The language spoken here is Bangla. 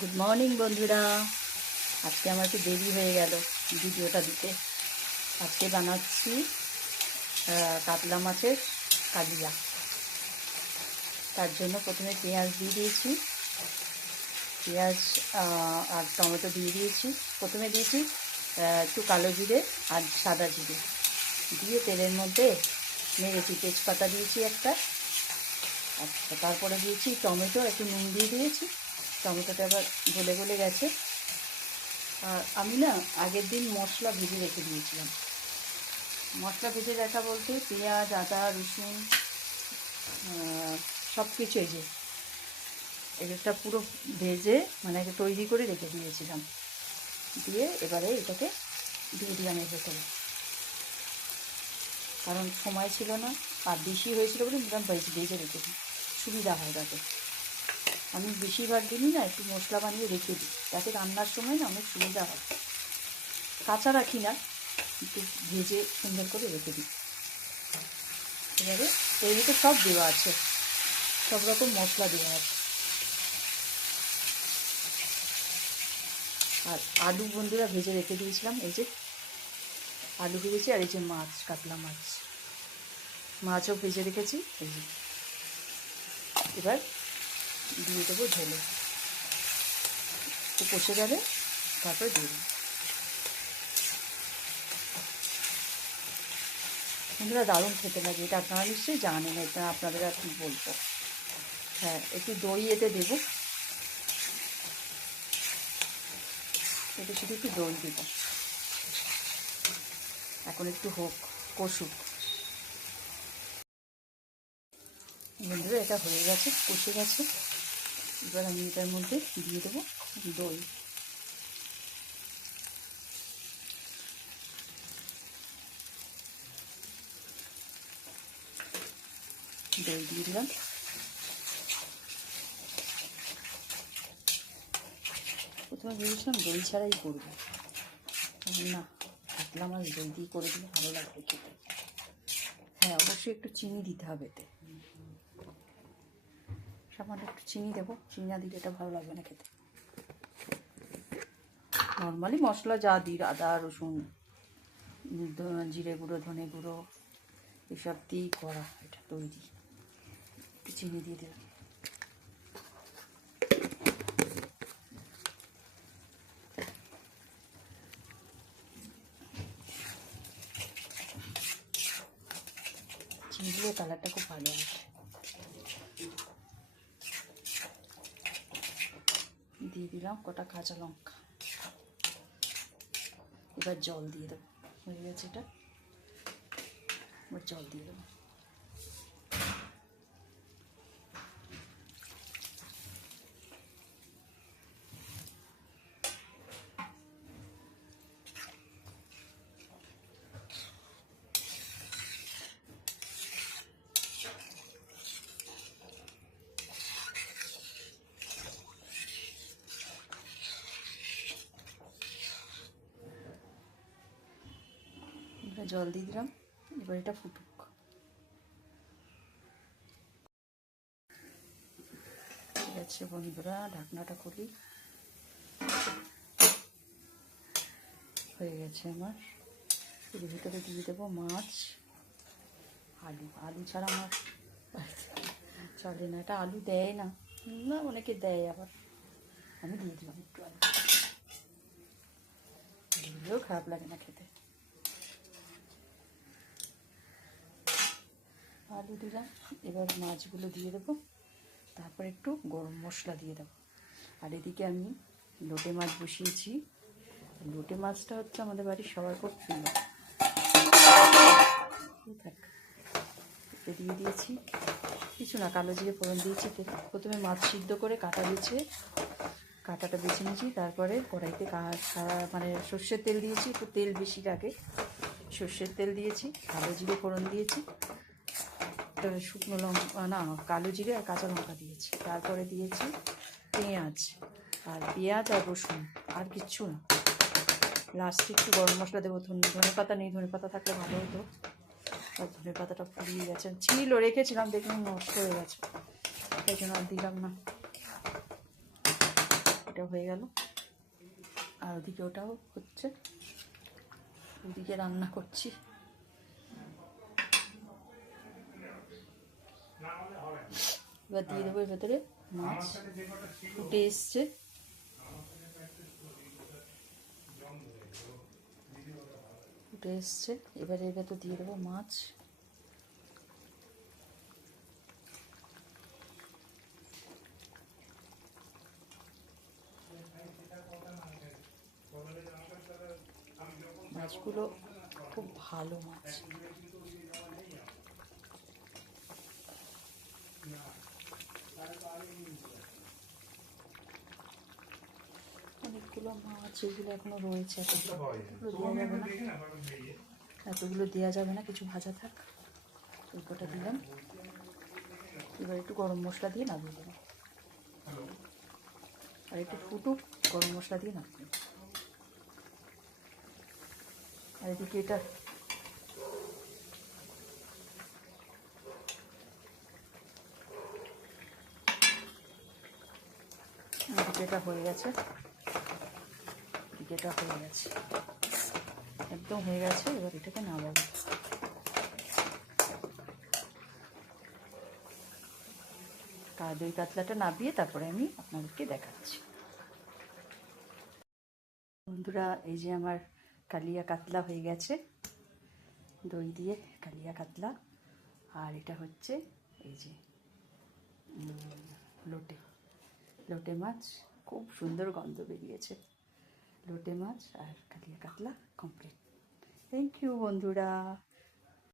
গুড মর্নিং বন্ধুরা। আজকে আমার একটু দেরি হয়ে গেল ভিডিওটা দিতে। আজকে বানাচ্ছি কাতলা মাছের কালিয়া। তার জন্য প্রথমে পেঁয়াজ দিয়ে দিয়েছি, পেঁয়াজ আর টমেটো দিয়ে দিয়েছি। প্রথমে দিয়েছি একটু কালো জিরে আর সাদা জিরে দিয়ে তেলের মধ্যে মেরেছি, তেজপাতা দিয়েছি একটা। আচ্ছা, তারপরে দিয়েছি টমেটো, একটু নুন দিয়ে দিয়েছি। টমেটোটা আবার গলে গলে গেছে। আর আমি না আগের দিন মশলা ভেজে রেখে দিয়েছিলাম। মশলা ভেজে রাখা বলতে পেঁয়াজ, আদা, রসুন সব কিছু এই যে এটা পুরো ভেজে মানে তৈরি করে রেখে দিয়েছিলাম। দিয়ে এবারে এটাকে দিয়ে দিলাম এর ভেতরে, কারণ সময় ছিল না আর বেশি হয়েছিল বলে নিলাম ভেজে রেখে দিই, সুবিধা হয় তাতে। আমি বেশিরভাগ দিনই না একটু মশলা বানিয়ে রেখে দিই, তাতে রান্নার সময় না অনেক সুবিধা হয়। কাঁচা রাখি না, একটু ভেজে সুন্দর করে রেখে দিই। এবারে এর ভিতরে সব দেওয়া আছে, সব রকম মশলা দেওয়া আছে। আর আলু বন্ধুরা ভেজে রেখে দিয়েছিলাম, এই যে আলু ভেজেছি। আর এই যে মাছ, কাতলা মাছও ভেজে রেখেছি এই যে। এবার দিয়ে দেবো ঝোলে, একটু কষে গেলে তারপরে দিয়ে দেবো। বন্ধুরা দারুণ খেতে লাগে এটা, আপনারা নিশ্চয়ই জানেন, এটা আপনাদের আর কি বলবো। হ্যাঁ, একটু দই এতে দেবো, এতে শুধু একটু দই দেবো। এখন একটু হোক, কষুক। বন্ধুরা এটা হয়ে গেছে, কষে গেছে। এবার আমি এটার মধ্যে দিয়ে দেবো দই। দই দিয়ে দিলাম। প্রথমে ভেবেছিলাম দই ছাড়াই করবো, না কাতলা মাছ দই দিয়ে করে দিলে ভালো লাগবে খেতে। হ্যাঁ, অবশ্যই একটু চিনি দিতে হবে এতে, সামান্য একটু চিনি দেবো। চিনি না দিলে এটা ভালো লাগবে না খেতে। নর্মালি মশলা যা দিই, আদা, রসুন, জিরে গুঁড়ো, ধনে গুঁড়ো এসব দিয়েই করা এটা তৈরি। একটু চিনি দিয়ে দিলাম। চিনি দিয়ে কালারটা খুব ভালো আসে। দিয়ে দিলাম কটা কাঁচা লঙ্কা। এবার জল দিয়ে দেবো, হয়ে গেছে এটা। এবার জল দিয়ে দেবো। জল দিয়ে দিলাম, এবার এটা ফুটুক। ঠিক আছে বন্ধুরা, ঢাকনাটা খুলি। হয়ে গেছে আমার। এর ভিতরে দিয়ে দেবো মাছ, আলু ছাড়া আমার চলে না, এটা আলু দেয় না, না অনেকে দেয় আবার। আমি দিয়ে দিলাম একটু আলু, দিলেও খারাপ লাগে না খেতে। আলু দিলাম, এবার মাছগুলো দিয়ে দেবো। তারপর একটু গরম মশলা দিয়ে দেবো। আর এদিকে আমি লোটে মাছ বসিয়েছি। লোটে মাছটা হচ্ছে আমাদের বাড়ির সবার খুব প্রিয়। দিয়ে দিয়েছি কিছু না, কালো জিরে ফোড়ন দিয়েছি। প্রথমে মাছ সিদ্ধ করে কাঁটাটা বেছে নিয়েছি। তারপরে কড়াইতে মানে সর্ষের তেল দিয়েছি, একটু তেল বেশি লাগে, সর্ষের তেল দিয়েছি। কালো জিরে ফোড়ন দিয়েছি, শুকনো লঙ্কা না কালো জিরে আর কাঁচা লঙ্কা দিয়েছি। তারপরে দিয়েছি পেঁয়াজ আর রসুন, আর কিচ্ছু না। লাস্টে একটু গরম মশলা দেবো। ধনে পাতা নেই, ধনে পাতা থাকলে ভালো হতো। আর ধনে পাতাটা ফুরিয়ে গেছে, ছিল রেখেছিলাম, দেখলাম নষ্ট হয়ে গেছে, তাই জন্য আর দিলাম না। এটা হয়ে গেল, আর ওদিকে ওটাও হচ্ছে, ওদিকে রান্না করছি। এবার দিয়ে দেবো এর ভেতরে মাছ, ফুটে এসছে। ফুটে এসছে, এবারে এর ভেতর দিয়ে দেবো মাছ। মাছগুলো খুব ভালো মাছ। অনেকগুলো মাছ এগুলো এখনো রয়েছে, এতগুলো দেওয়া যাবে না, এতগুলো দেওয়া যাবে না, কিছু ভাজা থাক। ওই কটা দিলাম। এবার একটু গরম মশলা দিয়ে নামিয়ে দেবো, আর একটু ফুটুক, গরম মশলা দিয়ে নামিয়ে দেবো। আর এদিকে এটা এটা হয়ে গেছে, এটা হয়ে গেছে, একদম হয়ে গেছে। এবার এটাকে নামাবো। দই কাতলাটা নামিয়ে তারপরে আমি আপনাদেরকে দেখাচ্ছি। বন্ধুরা, এই যে আমার কালিয়া কাতলা হয়ে গেছে, দই দিয়ে কালিয়া কাতলা। আর এটা হচ্ছে এই যে লোটে লোটে মাছ, খুব সুন্দর গন্ধ বেরিয়েছে। লোটে মাছ আর কালিয়া কাতলা কমপ্লিট। থ্যাংক ইউ বন্ধুরা।